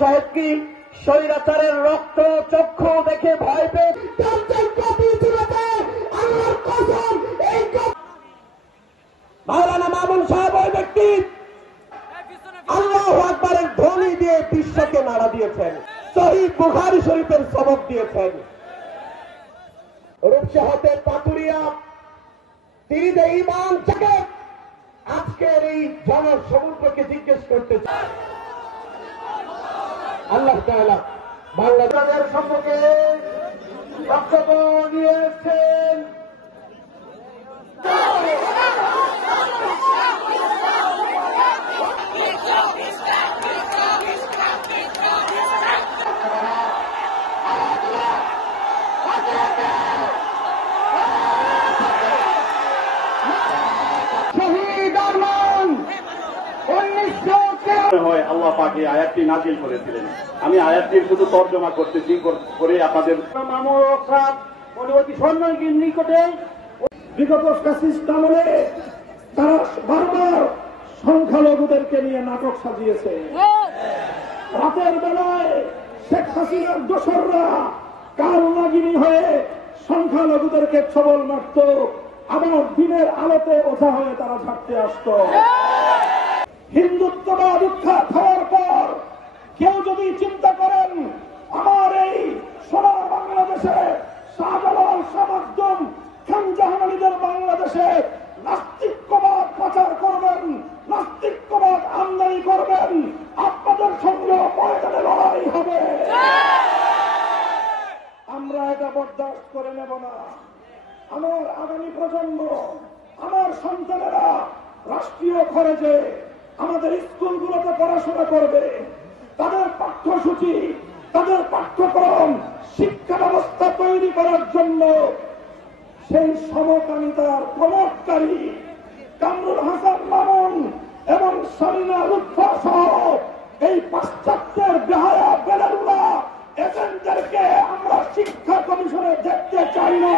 সাহেব কি স্বৈরাচারের রক্ত চক্ষু দেখে ভয় পেয়ে মাওলানা মামুন সাহেব ওই ব্যক্তি আল্লাহু আকবারের ধ্বনি দিয়ে বিশ্বকে নাড়া দিয়েছেন, সহিহ বুখারী শরীফের সবক দিয়েছেন। রূপসা পাতুরিয়া তিনি যে ইমান থেকে আজকের এই জনসমুদ্রকে জিজ্ঞেস করতে চান। আল্লাহ তাআলা বাংলাদেশের সম্পর্কে বক্তব্য নিয়েছেন। হয় আল্লাহ পাক এই আয়াতটি নাযিল করেছিলেন। আমি আয়াতটির শুধু তর্জমা করতেছি করে আপনাদের মামুন সাহেব অতি সম্মানের নিকটে বিগত ফ্যাসিস্ট আমলে তারা বারবার সংখ্যালঘুদেরকে নিয়ে নাটক সাজিয়েছে। রাতের বেলায় শেখ হাসিনার দোসররা কাল নাগিনী হয়ে সংখ্যালঘুদেরকে ছবল মারত, আবার দিনের আলোতে ওঝা হয়ে তারা ঝাঁকতে আসত। হিন্দুত্ববাদ উৎখাত হওয়ার পর কেউ যদি চিন্তা করেন আমার এই সোনার বাংলাদেশে শাহজালাল শাহমাখদুম খানজাহান আলীদের বাংলাদেশে নাস্তিক্যবাদ প্রচার করবেন, নাস্তিক্যবাদ আমদানি করবেন, আপনাদের সঙ্গে ময়দানে লড়াই হবে। আমরা এটা বরদাস্ত করে নেব না। আমার আগামী প্রজন্ম, আমার সন্তানেরা রাষ্ট্রীয় খরচে আমাদের স্কুলগুলোতে পড়াশোনা করবে। তাদের পাঠ্যসূচি, তাদের পাঠ্যক্রম, শিক্ষা ব্যবস্থা তৈরি করার জন্য সেই সমকামিতার প্রমোদকারী কামরুল হাসান মামুন এবং সামিনা লুৎফা সহ এই পাশ্চাত্যের বেহায়া বেলারুলা এজেন্টদেরকে আমরা শিক্ষা কমিশনে দেখতে চাই না।